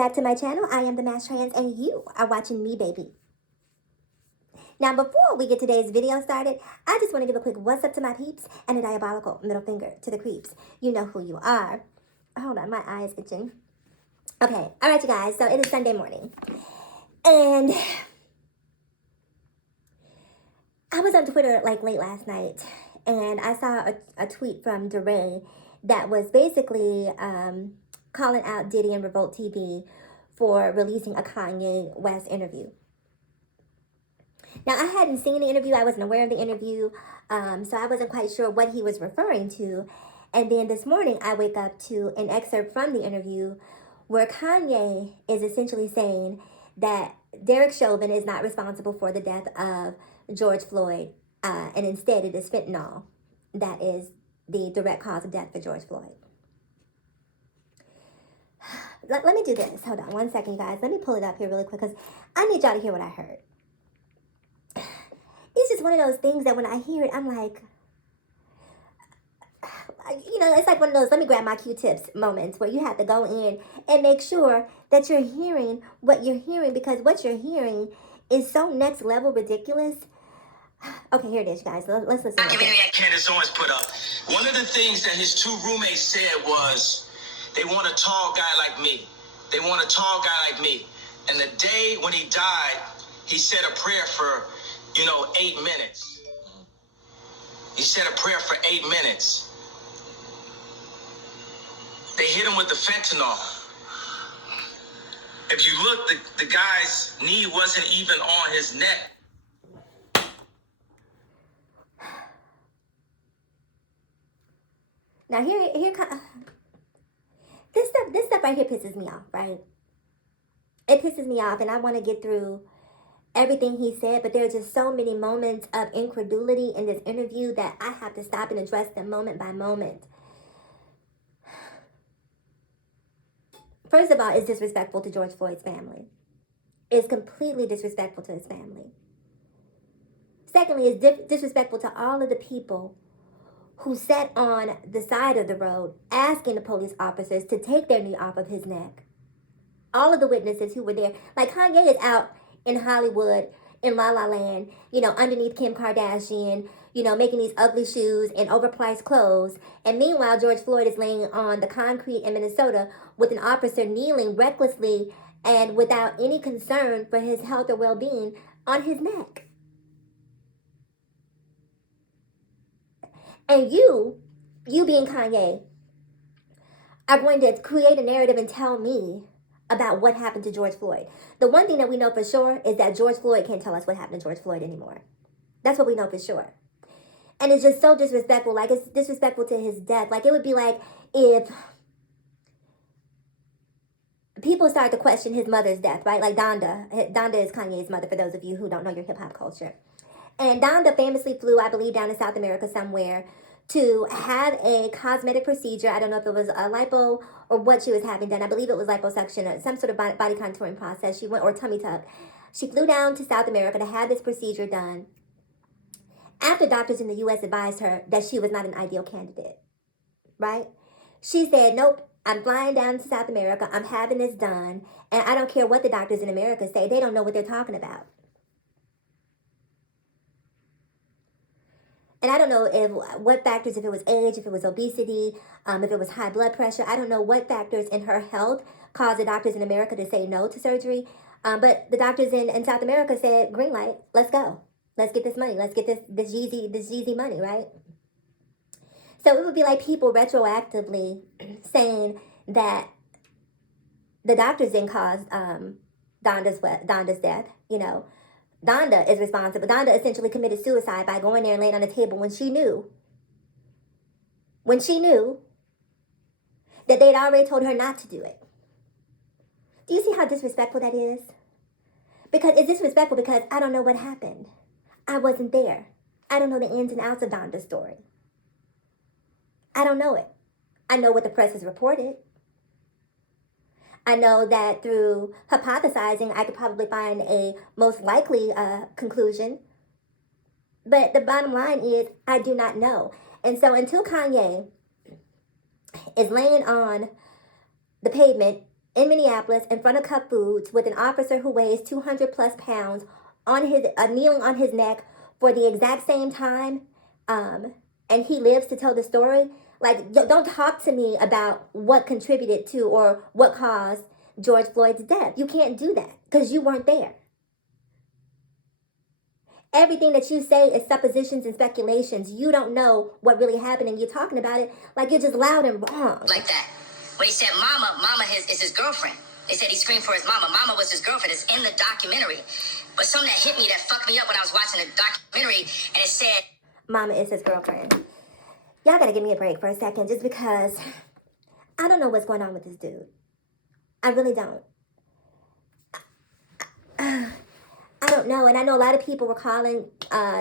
back to my channel. I am the Mass Trans and you are watching me, baby. Now, before we get today's video started, I just want to give a quick what's up to my peeps and a diabolical middle finger to the creeps. You know who you are. Hold on, my eye is itching. Okay, all right, you guys. So it is Sunday morning. And I was on Twitter like late last night. And I saw a tweet from DeRay that was basically calling out Diddy and Revolt TV for releasing a Kanye West interview. Now, I hadn't seen the interview. I wasn't aware of the interview. So I wasn't quite sure what he was referring to. And then this morning, I wake up to an excerpt from the interview where Kanye is essentially saying that Derek Chauvin is not responsible for the death of George Floyd. And instead, it is fentanyl that is the direct cause of death for George Floyd. Let me do this. Hold on one second, you guys. Let me pull it up here really quick because I need y'all to hear what I heard. It's just one of those things that when I hear it, I'm like, you know, it's like one of those let me grab my Q-tips moments where you have to go in and make sure that you're hearing what you're hearing, because what you're hearing is so next level ridiculous. Okay, here it is, guys. Let's listen. Candace Owens put up. One of the things that his two roommates said was, they want a tall guy like me. They want a tall guy like me. And the day when he died, he said a prayer for, 8 minutes. He said a prayer for 8 minutes. They hit him with the fentanyl. If you look, the guy's knee wasn't even on his neck. Now this stuff right here pisses me off, right? It pisses me off, and I want to get through everything he said, but there are just so many moments of incredulity in this interview that I have to stop and address them moment by moment. First of all, it's disrespectful to George Floyd's family. It's completely disrespectful to his family. Secondly, it's disrespectful to all of the people who sat on the side of the road asking the police officers to take their knee off of his neck. All of the witnesses who were there. Like, Kanye is out in Hollywood, in La La Land, underneath Kim Kardashian, making these ugly shoes and overpriced clothes. And meanwhile, George Floyd is laying on the concrete in Minnesota with an officer kneeling recklessly and without any concern for his health or well-being on his neck. And you being Kanye, are going to create a narrative and tell me about what happened to George Floyd. The one thing that we know for sure is that George Floyd can't tell us what happened to George Floyd anymore. That's what we know for sure. And it's just so disrespectful. Like, it's disrespectful to his death. Like, it would be like if people started to question his mother's death, right? Like Donda. Donda is Kanye's mother, for those of you who don't know your hip-hop culture. And Donda famously flew, I believe, down to South America somewhere to have a cosmetic procedure. I don't know if it was a lipo or what she was having done. I believe it was liposuction or some sort of body contouring process. She went, or tummy tuck. She flew down to South America to have this procedure done after doctors in the U.S. advised her that she was not an ideal candidate, right? She said, nope, I'm flying down to South America. I'm having this done. And I don't care what the doctors in America say. They don't know what they're talking about. And I don't know what factors, if it was age, if it was obesity, if it was high blood pressure. I don't know what factors in her health caused the doctors in America to say no to surgery. But the doctors in South America said, green light, let's go. Let's get this money. Let's get this Yeezy money, right? So it would be like people retroactively saying that the doctors didn't cause Donda's death, Donda is responsible. Donda essentially committed suicide by going there and laying on the table when she knew that they'd already told her not to do it. Do you see how disrespectful that is? Because it's disrespectful because I don't know what happened. I wasn't there. I don't know the ins and outs of Donda's story. I don't know it. I know what the press has reported. I know that through hypothesizing, I could probably find a most likely conclusion. But the bottom line is, I do not know. And so until Kanye is laying on the pavement in Minneapolis in front of Cup Foods with an officer who weighs 200 plus pounds on his kneeling on his neck for the exact same time, and he lives to tell the story. Like, don't talk to me about what contributed to or what caused George Floyd's death. You can't do that because you weren't there. Everything that you say is suppositions and speculations. You don't know what really happened, and you're talking about it like you're just loud and wrong. Like that. When he said mama is his girlfriend. They said he screamed for his mama. Mama was his girlfriend. It's in the documentary. But something that hit me, that fucked me up when I was watching the documentary, and it said, Mama is his girlfriend. Y'all gotta give me a break for a second, just because I don't know what's going on with this dude. I really don't. I don't know, and I know a lot of people were calling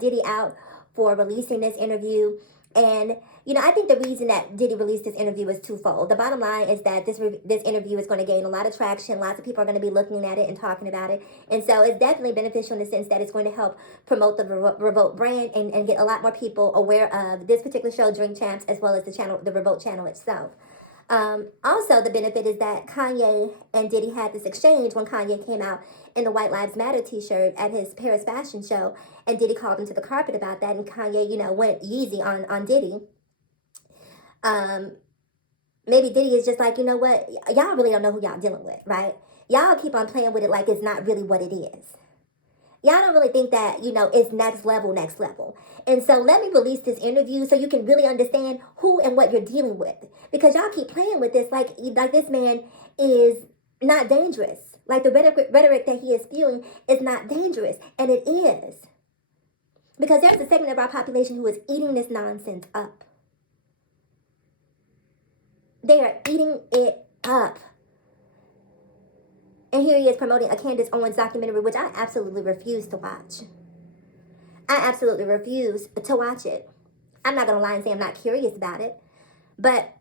Diddy out for releasing this interview, and you know, I think the reason that Diddy released this interview is twofold. The bottom line is that this interview is going to gain a lot of traction. Lots of people are going to be looking at it and talking about it, and so it's definitely beneficial in the sense that it's going to help promote the Revolt brand and get a lot more people aware of this particular show, Drink Champs, as well as the Revolt channel itself. Also, the benefit is that Kanye and Diddy had this exchange when Kanye came out in the White Lives Matter t-shirt at his Paris fashion show, and Diddy called him to the carpet about that, and Kanye, you know, went Yeezy on Diddy. Maybe Diddy is just like, you know what, y'all really don't know who y'all dealing with, right? Y'all keep on playing with it like it's not really what it is. Y'all don't really think that, you know, it's next level. And so let me release this interview so you can really understand who and what you're dealing with. Because y'all keep playing with this like this man is not dangerous. Like the rhetoric that he is spewing is not dangerous. And it is. Because there's a segment of our population who is eating this nonsense up. They are eating it up. And here he is promoting a Candace Owens documentary, which I absolutely refuse to watch. I absolutely refuse to watch it. I'm not going to lie and say I'm not curious about it. But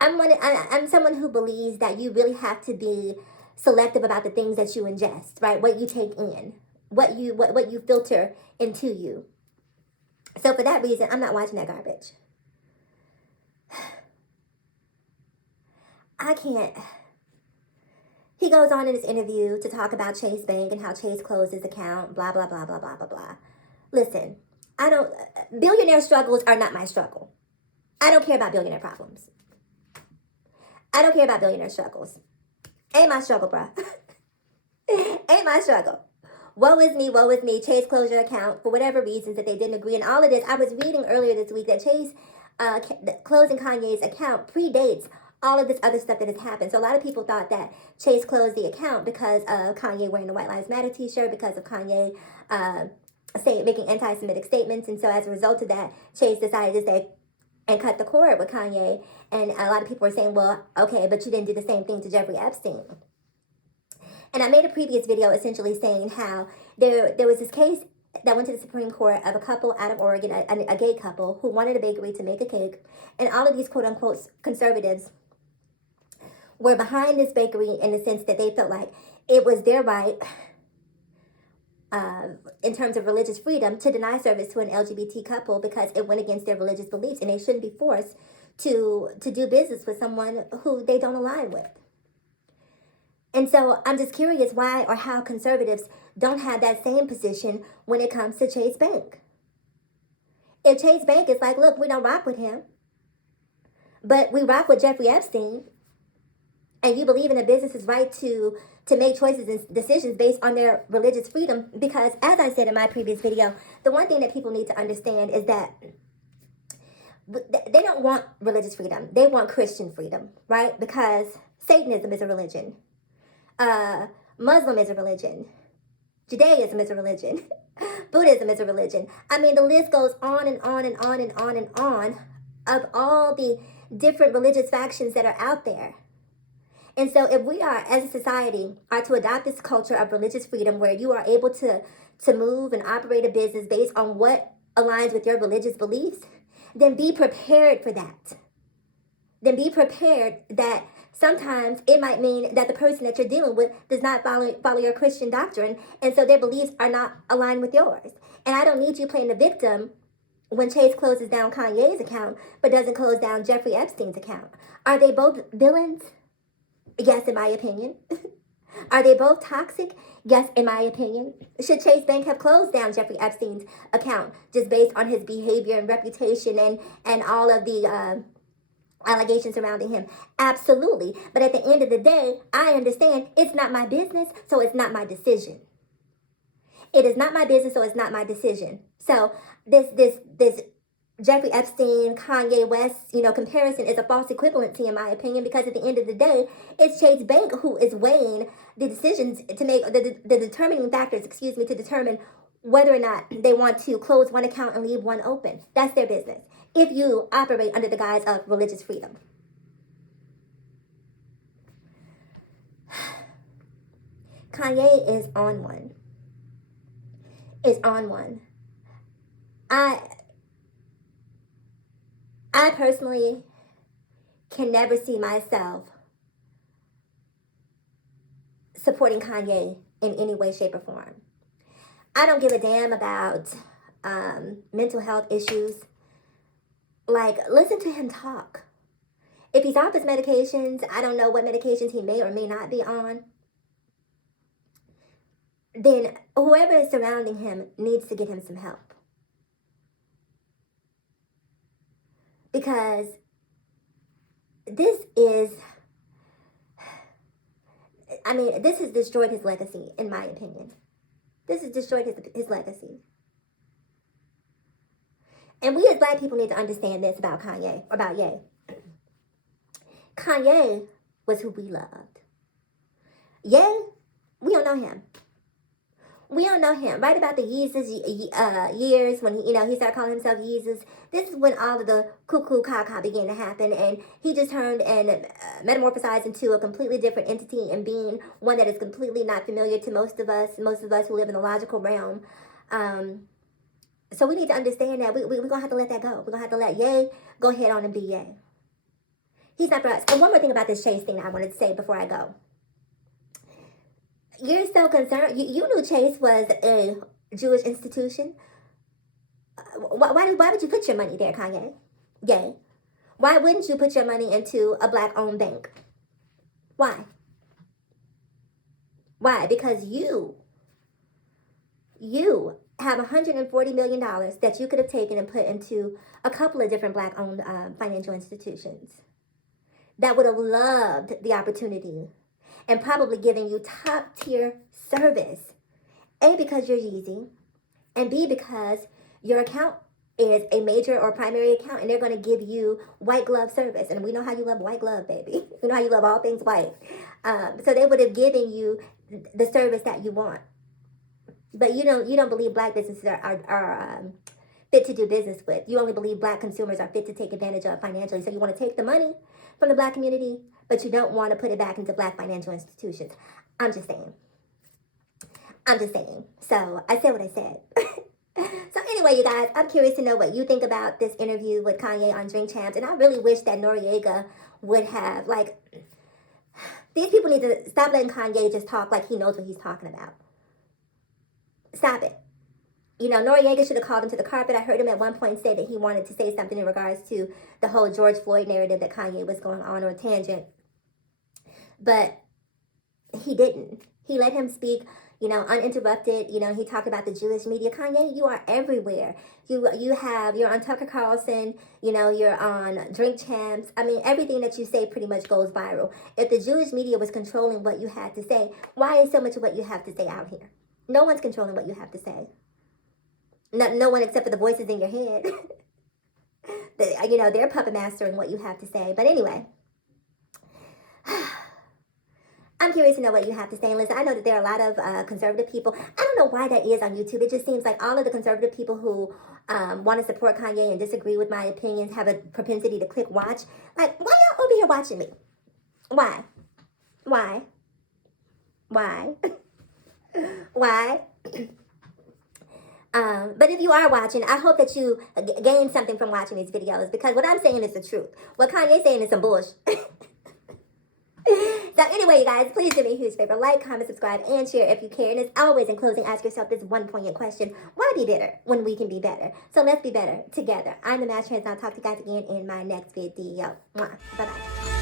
I'm someone who believes that you really have to be selective about the things that you ingest, right? What you take in, what you filter into you. So for that reason, I'm not watching that garbage. I can't. He goes on in this interview to talk about Chase Bank and how Chase closed his account, blah, blah, blah, blah, blah, blah, blah. Listen, billionaire struggles are not my struggle. I don't care about billionaire problems. I don't care about billionaire struggles. Ain't my struggle, bruh. Ain't my struggle. Woe is me. Chase closed your account for whatever reasons that they didn't agree. And all of this, I was reading earlier this week that Chase closing Kanye's account predates all of this other stuff that has happened. So a lot of people thought that Chase closed the account because of Kanye wearing the White Lives Matter t-shirt, because of Kanye making anti-Semitic statements. And so as a result of that, Chase decided to stay and cut the cord with Kanye. And a lot of people were saying, well, okay, but you didn't do the same thing to Jeffrey Epstein. And I made a previous video essentially saying how there was this case that went to the Supreme Court of a couple out of Oregon, a gay couple, who wanted a bakery to make a cake. And all of these quote-unquote conservatives were behind this bakery in the sense that they felt like it was their right, in terms of religious freedom, to deny service to an LGBT couple because it went against their religious beliefs, and they shouldn't be forced to do business with someone who they don't align with. And so I'm just curious why or how conservatives don't have that same position when it comes to Chase Bank. If Chase Bank is like, look, we don't rock with him, but we rock with Jeffrey Epstein, and you believe in a business's right to make choices and decisions based on their religious freedom, because as I said in my previous video, the one thing that people need to understand is that they don't want religious freedom. They want Christian freedom, right? Because Satanism is a religion. Muslim is a religion. Judaism is a religion. Buddhism is a religion. I mean, the list goes on and on and on and on and on of all the different religious factions that are out there. And so if we are, as a society, are to adopt this culture of religious freedom where you are able to move and operate a business based on what aligns with your religious beliefs, then be prepared for that. Then be prepared that sometimes it might mean that the person that you're dealing with does not follow your Christian doctrine, and so their beliefs are not aligned with yours. And I don't need you playing the victim when Chase closes down Kanye's account but doesn't close down Jeffrey Epstein's account. Are they both villains? Yes, in my opinion. Are they both toxic? Yes, in my opinion. Should Chase Bank have closed down Jeffrey Epstein's account just based on his behavior and reputation and all of the allegations surrounding him? Absolutely. But at the end of the day, I understand it's not my business, so it's not my decision. It is not my business, so it's not my decision. So this Jeffrey Epstein, Kanye West, comparison is a false equivalency in my opinion, because at the end of the day, it's Chase Bank who is weighing the decisions to make the determining factors, to determine whether or not they want to close one account and leave one open. That's their business. If you operate under the guise of religious freedom. Kanye is on one. I personally can never see myself supporting Kanye in any way, shape, or form. I don't give a damn about mental health issues. Like, listen to him talk. If he's off his medications, I don't know what medications he may or may not be on, then whoever is surrounding him needs to get him some help. Because this has destroyed his legacy, in my opinion. This has destroyed his legacy. And we as black people need to understand this about Kanye, about Ye. Kanye was who we loved. Ye, we don't know him. We don't know him. Right about the Yeezus years, when he started calling himself Yeezus, this is when all of the cuckoo caca began to happen, and he just turned and metamorphosized into a completely different entity and being, one that is completely not familiar to most of us who live in the logical realm. So we need to understand that we're going to have to let that go. We're going to have to let Ye go ahead on and be Ye. He's not for us. And one more thing about this Chase thing that I wanted to say before I go. You're so concerned. You knew Chase was a Jewish institution. Why would you put your money there, Kanye? Yay. Why wouldn't you put your money into a black-owned bank? Why? Why? Because you have $140 million that you could have taken and put into a couple of different black-owned financial institutions that would have loved the opportunity and probably giving you top-tier service. A, because you're Yeezy, and B, because your account is a major or primary account, and they're going to give you white glove service. And we know how you love white glove, baby. We know how you love all things white. So they would have given you the service that you want. But you don't believe black businesses are fit to do business with. You only believe black consumers are fit to take advantage of financially. So you want to take the money from the black community, but you don't want to put it back into black financial institutions. I'm just saying. So I said what I said. So anyway, you guys, I'm curious to know what you think about this interview with Kanye on Drink Champs. And I really wish that Noriega would have, these people need to stop letting Kanye just talk like he knows what he's talking about. Stop it. Noriega should have called him to the carpet. I heard him at one point say that he wanted to say something in regards to the whole George Floyd narrative that Kanye was going on, or a tangent. But he didn't. He let him speak, uninterrupted. He talked about the Jewish media. Kanye, you are everywhere. You're on Tucker Carlson, you're on Drink Champs. I mean, everything that you say pretty much goes viral. If the Jewish media was controlling what you had to say, why is so much of what you have to say out here? No one's controlling what you have to say. No one except for the voices in your head. They're puppet mastering what you have to say. But anyway, I'm curious to know what you have to say. And listen, I know that there are a lot of conservative people. I don't know why that is on YouTube. It just seems like all of the conservative people who want to support Kanye and disagree with my opinions have a propensity to click watch. Like, why y'all over here watching me? Why? But if you are watching, I hope that you gain something from watching these videos, because what I'm saying is the truth. What Kanye's saying is some bullshit. So anyway, you guys, please do me a huge favor. Like, comment, subscribe, and share if you care. And as always, in closing, ask yourself this one poignant question. Why be bitter when we can be better? So let's be better together. I'm the Mass Trans, and I'll talk to you guys again in my next video. Bye-bye.